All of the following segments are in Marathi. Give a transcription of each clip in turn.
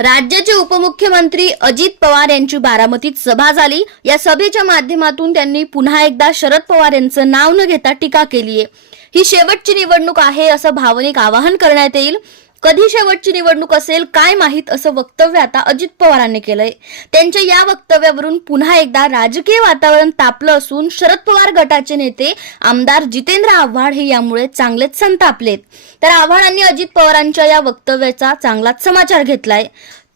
राज्याचे उपमुख्यमंत्री अजित पवार यांची बारामतीत सभा झाली. या सभेच्या माध्यमातून त्यांनी पुन्हा एकदा शरद पवार यांचं नाव न घेता टीका केली आहे ही शेवटची निवडणूक आहे असं भावनिक आवाहन करण्यात येईल. कधी शेवटची निवडणूक असेल काय माहीत असं वक्तव्य आता अजित पवारांनी केलंय. त्यांच्या या वक्तव्यावरून पुन्हा एकदा राजकीय वातावरण तापलं असून शरद पवार गटाचे नेते आमदार जितेंद्र आव्हाड हे यामुळे चांगलेच संतापलेत. तर आव्हाडांनी अजित पवारांच्या या वक्तव्याचा चांगलाच समाचार घेतलाय.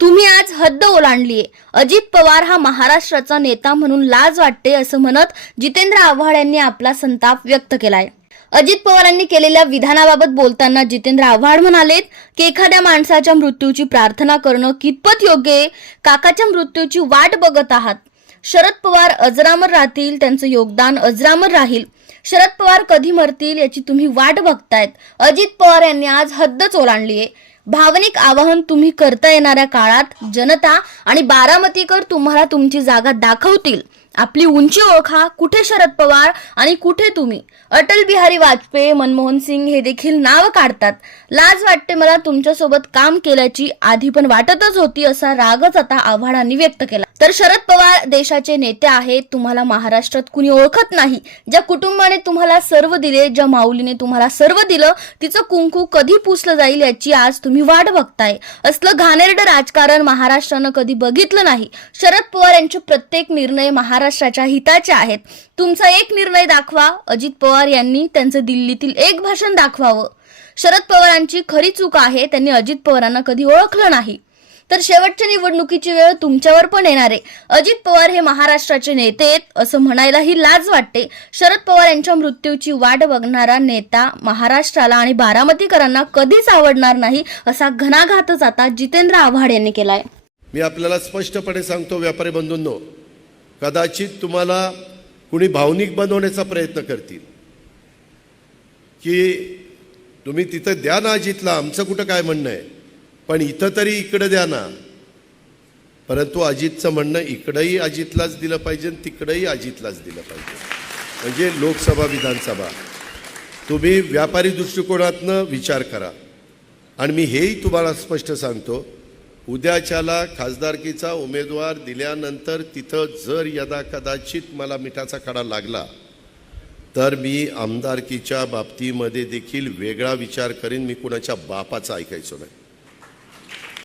तुम्ही आज हद्द ओलांडलीये. अजित पवार हा महाराष्ट्राचा नेता म्हणून लाज वाटते असं म्हणत जितेंद्र आव्हाड यांनी आपला संताप व्यक्त केलाय. अजित पवारांनी केलेल्या विधानाबाबत बोलताना जितेंद्र आव्हाड म्हणालेत की एखाद्या माणसाच्या मृत्यूची प्रार्थना करणं कितपत योग्य आहे? काकाच्या मृत्यूची वाट बघत आहात. शरद पवार अजरामर राहतील त्यांचं योगदान अजरामर राहील. शरद पवार कधी मरतील याची तुम्ही वाट बघतायत. अजित पवार यांनी आज हद्दच ओलांडली आहे. भावनिक आवाहन तुम्ही करता येणाऱ्या काळात जनता आणि बारामतीकर तुम्हाला तुमची जागा दाखवतील. आपली उंची ओळखा कुठे शरद पवार आणि कुठे तुम्ही? अटल बिहारी वाजपेयी मनमोहन सिंग हे देखील नाव काढतात. लाज वाटते मला तुमच्यासोबत काम केल्याची आधी पण वाटतच होती असा रागच आता आव्हाडांनी व्यक्त केला. तर शरद पवार देशाचे नेते आहेत तुम्हाला महाराष्ट्रात कुणी ओळखत नाही ज्या कुटुंबाने तुम्हाला सर्व दिले ज्या माऊलीने तुम्हाला सर्व दिलं तिचं कुंकू कधी पुसलं जाईल याची आज तुम्ही वाट बघताय. असलं घाणेरडं राजकारण महाराष्ट्रानं कधी बघितलं नाही. शरद पवार यांचे प्रत्येक निर्णय महाराष्ट्राच्या हिताचे आहेत. तुमचा एक निर्णय दाखवा अजित पवार यांनी त्यांचं दिल्लीतील एक भाषण दाखवावं. शरद पवारांची खरी चूक आहे त्यांनी अजित पवारांना कधी ओळखलं नाही. तर शेवटच्या निवडणुकीची वेळ तुमच्यावर पण येणार आहे. अजित पवार हे महाराष्ट्राचे नेते आहेत असं म्हणायलाही लाज वाटते. शरद पवार यांच्या मृत्यूची वाट बघणारा नेता महाराष्ट्राला आणि बारामतीकरांना कधीच आवडणार नाही असा घणाघातच आता जितेंद्र आव्हाड यांनी केलाय. मी आपल्याला स्पष्टपणे सांगतो व्यापारी बंधूंनो कदाचित तुम्हाला कुणी भावनिक बनवण्याचा प्रयत्न करतील. की तुम्ही तिथं द्या ना अजितला आमचं कुठं काय म्हणणं आहे? पण इथं तरी इकडं द्या ना. परंतु अजितचं म्हणणं इकडंही अजितलाच दिलं पाहिजे आणि तिकडंही अजितलाच दिलं पाहिजे. म्हणजे लोकसभा विधानसभा. तुम्ही व्यापारी दृष्टिकोनातनं विचार करा. आणि मी हेही तुम्हाला स्पष्ट सांगतो उद्याच्याला खासदारकीचा उमेदवार दिल्यानंतर तिथं जर यदा कदाचित मला मिठाचा खडा लागला तर मी आमदारकीच्या बाबतीमध्ये देखील वेगळा विचार करीन. मी कुणाच्या बापाचा ऐकायचो नाही.